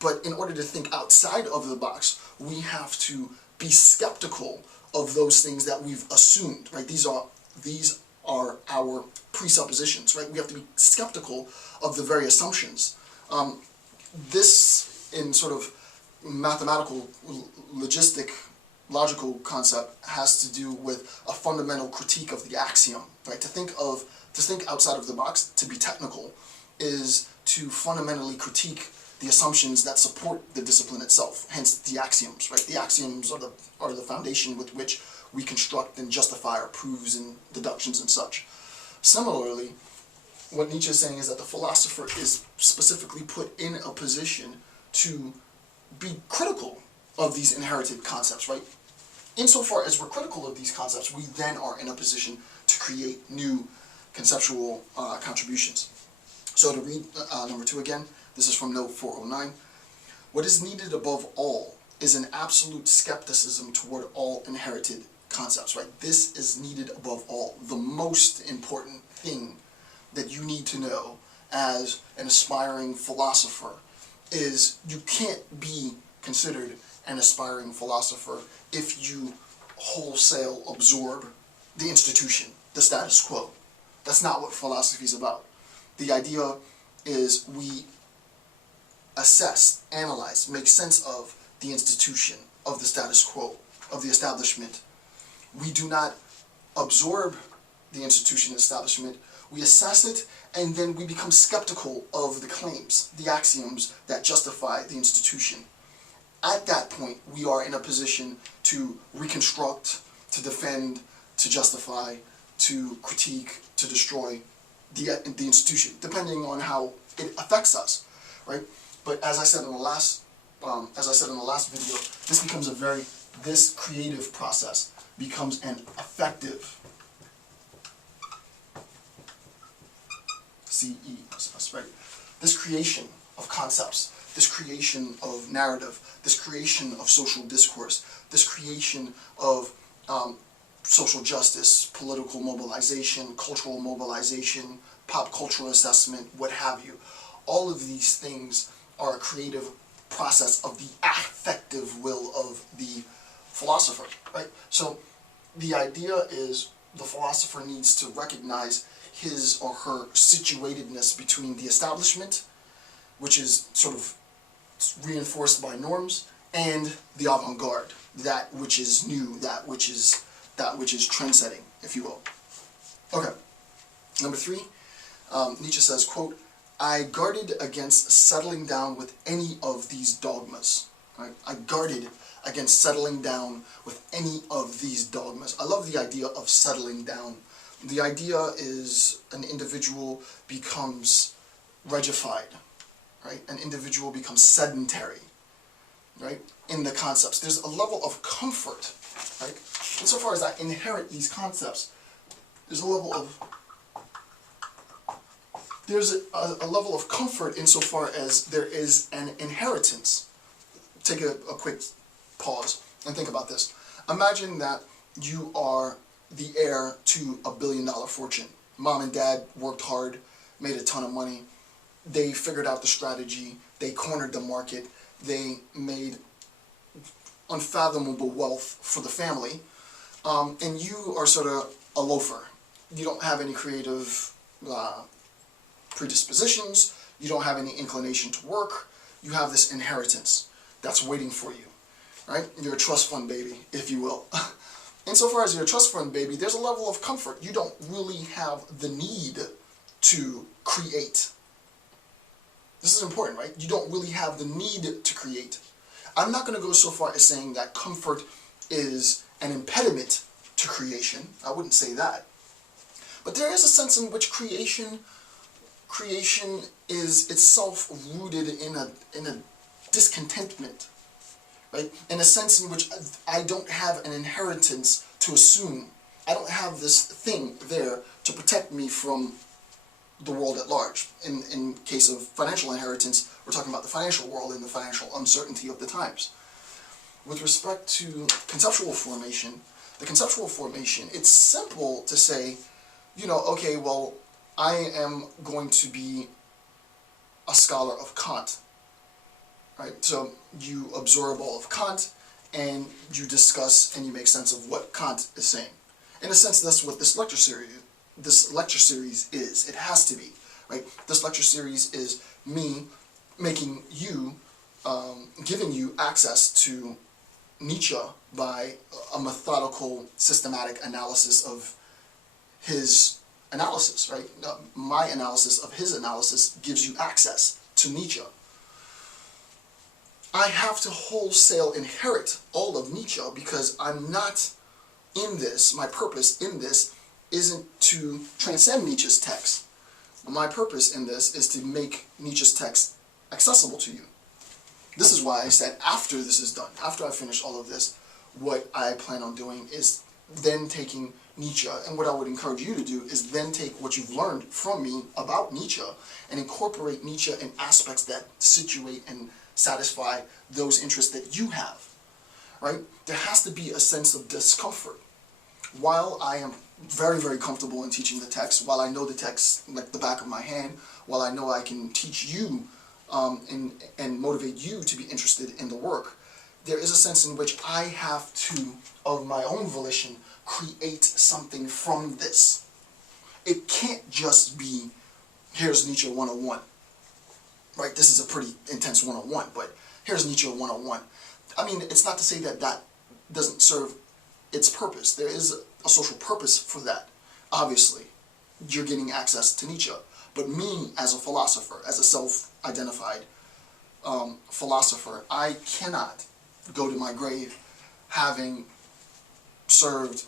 But in order to think outside of the box, we have to be skeptical of those things that we've assumed, right? These are our presuppositions, right? We have to be skeptical of the very assumptions. This, in sort of mathematical, logical concept, has to do with a fundamental critique of the axiom, right? To think outside of the box, to be technical, is to fundamentally critique the assumptions that support the discipline itself, hence the axioms, right? The axioms are the foundation with which we construct and justify our proofs and deductions and such. Similarly, what Nietzsche is saying is that the philosopher is specifically put in a position to be critical of these inherited concepts, right? Insofar as we're critical of these concepts, we then are in a position to create new conceptual contributions. So to read number 2 again, this is from note 409. What is needed above all is an absolute skepticism toward all inherited concepts, right? This is needed above all. The most important thing that you need to know as an aspiring philosopher is you can't be considered an aspiring philosopher if you wholesale absorb the institution, the status quo. That's not what philosophy is about. The idea is we assess, analyze, make sense of the institution, of the status quo, of the establishment. We do not absorb the institution, establishment. We assess it, and then we become skeptical of the claims, the axioms that justify the institution. At that point, we are in a position to reconstruct, to defend, to justify, to critique, to destroy the institution, depending on how it affects us, right? But as I said in the last, video, this creative process becomes an effective CE, right? This creation of concepts, this creation of narrative, this creation of social discourse, this creation of social justice, political mobilization, cultural mobilization, pop cultural assessment, what have you. All of these things are a creative process of the affective will of the philosopher, right? So the idea is the philosopher needs to recognize his or her situatedness between the establishment, which is sort of reinforced by norms, and the avant-garde, that which is new, that which is trend-setting, if you will. Okay, number 3, Nietzsche says, quote, I guarded against settling down with any of these dogmas. Right? I guarded against settling down with any of these dogmas. I love the idea of settling down. The idea is an individual becomes regified, right? An individual becomes sedentary, right? In the concepts. There's a level of comfort, right? Insofar as I inherit these concepts, there's a level of comfort insofar as there is an inheritance. Take a quick pause and think about this. Imagine that you are the heir to $1 billion fortune. Mom and dad worked hard, made a ton of money. They figured out the strategy. They cornered the market. They made unfathomable wealth for the family. And you are sort of a loafer. You don't have any creative predispositions. You don't have any inclination to work. You have this inheritance that's waiting for you, right? You're a trust fund baby, if you will. Insofar as you're a trust fund baby, there's a level of comfort. You don't really have the need to create. This is important, right? You don't really have the need to create. I'm not going to go so far as saying that comfort is an impediment to creation. I wouldn't say that. But there is a sense in which creation is itself rooted in a discontentment, right? In a sense in which I don't have an inheritance to assume. I don't have this thing there to protect me from the world at large. In case of financial inheritance, we're talking about the financial world and the financial uncertainty of the times. With respect to conceptual formation, the conceptual formation, it's simple to say, you know, okay, well, I am going to be a scholar of Kant, right? So you absorb all of Kant, and you discuss and you make sense of what Kant is saying. In a sense, that's what this lecture series is. It has to be, right? This lecture series is me making you, giving you access to Nietzsche by a methodical, systematic analysis of his analysis, right? My analysis of his analysis gives you access to Nietzsche. I have to wholesale inherit all of Nietzsche because I'm not in this. My purpose in this isn't to transcend Nietzsche's text. My purpose in this is to make Nietzsche's text accessible to you. This is why I said after this is done, after I finish all of this, what I plan on doing is then taking Nietzsche, and what I would encourage you to do is then take what you've learned from me about Nietzsche and incorporate Nietzsche in aspects that situate and satisfy those interests that you have, right? There has to be a sense of discomfort. While I am very, very comfortable in teaching the text, while I know the text like the back of my hand, while I know I can teach you and motivate you to be interested in the work, there is a sense in which I have to, of my own volition, create something from this. It can't just be, here's Nietzsche 101. Right, this is a pretty intense 101, but here's Nietzsche 101. I mean, it's not to say that that doesn't serve its purpose. There is a social purpose for that. Obviously, you're getting access to Nietzsche. But me, as a philosopher, as a self-identified philosopher, I cannot go to my grave having served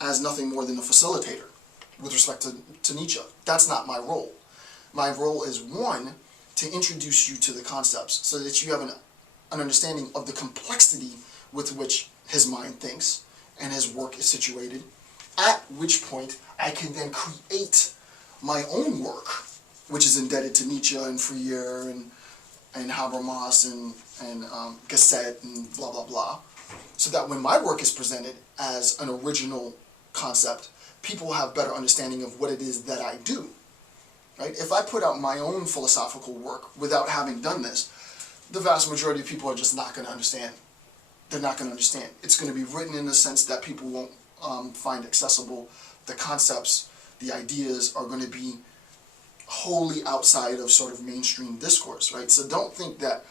as nothing more than a facilitator with respect to Nietzsche. That's not my role. My role is, one, to introduce you to the concepts so that you have an understanding of the complexity with which his mind thinks and his work is situated, at which point I can then create my own work, which is indebted to Nietzsche and Freire and Habermas and Gasset and blah, blah, blah, so that when my work is presented as an original concept, people have better understanding of what it is that I do. Right? If I put out my own philosophical work without having done this, the vast majority of people are just not going to understand. They're not going to understand. It's going to be written in a sense that people won't find accessible. The concepts, the ideas are going to be wholly outside of sort of mainstream discourse, right? So don't think that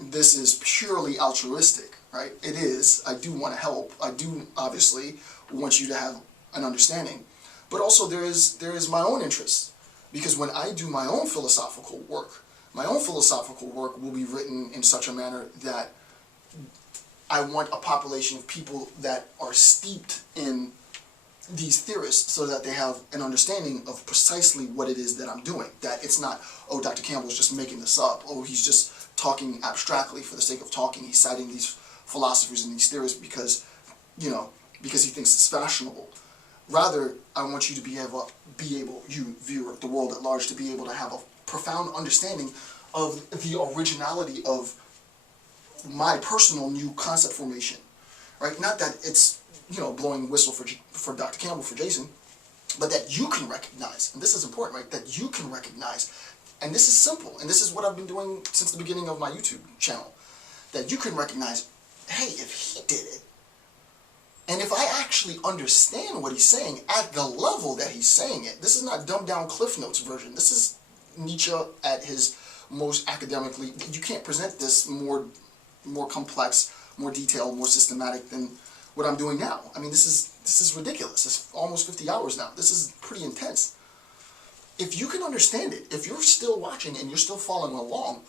this is purely altruistic, right? It is. I do want to help. I do obviously want you to have an understanding. But also there is my own interest. Because when I do my own philosophical work will be written in such a manner that I want a population of people that are steeped in these theorists so that they have an understanding of precisely what it is that I'm doing. That it's not, oh, Dr. Campbell's just making this up, oh, he's just talking abstractly for the sake of talking, he's citing these philosophers and these theorists because, because he thinks it's fashionable. Rather, I want you to be able, you viewer, the world at large, to be able to have a profound understanding of the originality of my personal new concept formation, right? Not that it's, blowing the whistle for Dr. Campbell, for Jason, but that you can recognize, and this is important, right? That you can recognize, and this is simple, and this is what I've been doing since the beginning of my YouTube channel, that you can recognize, hey, if he did it, and if I actually understand what he's saying at the level that he's saying it, this is not dumbed down Cliff Notes version. This is Nietzsche at his most academically. You can't present this more complex, more detailed, more systematic than what I'm doing now. I mean, this is ridiculous. It's almost 50 hours now. This is pretty intense. If you can understand it, if you're still watching and you're still following along,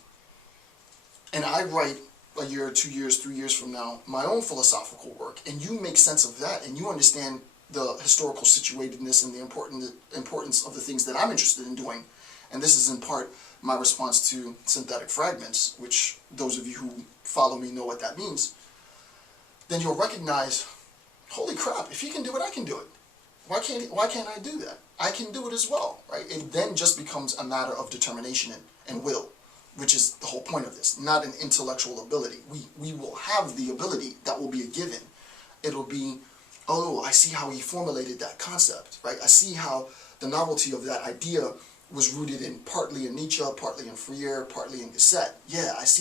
and I write a year, 2 years, 3 years from now, my own philosophical work, and you make sense of that, and you understand the historical situatedness and the importance of the things that I'm interested in doing, and this is in part my response to synthetic fragments, which those of you who follow me know what that means, then you'll recognize, holy crap, if he can do it, I can do it. Why can't I do that? I can do it as well, right? It then just becomes a matter of determination and will, which is the whole point of this, not an intellectual ability. We will have the ability, that will be a given. It'll be, oh, I see how he formulated that concept, right? I see how the novelty of that idea was rooted in partly in Nietzsche, partly in Freire, partly in Gasset. Yeah, I see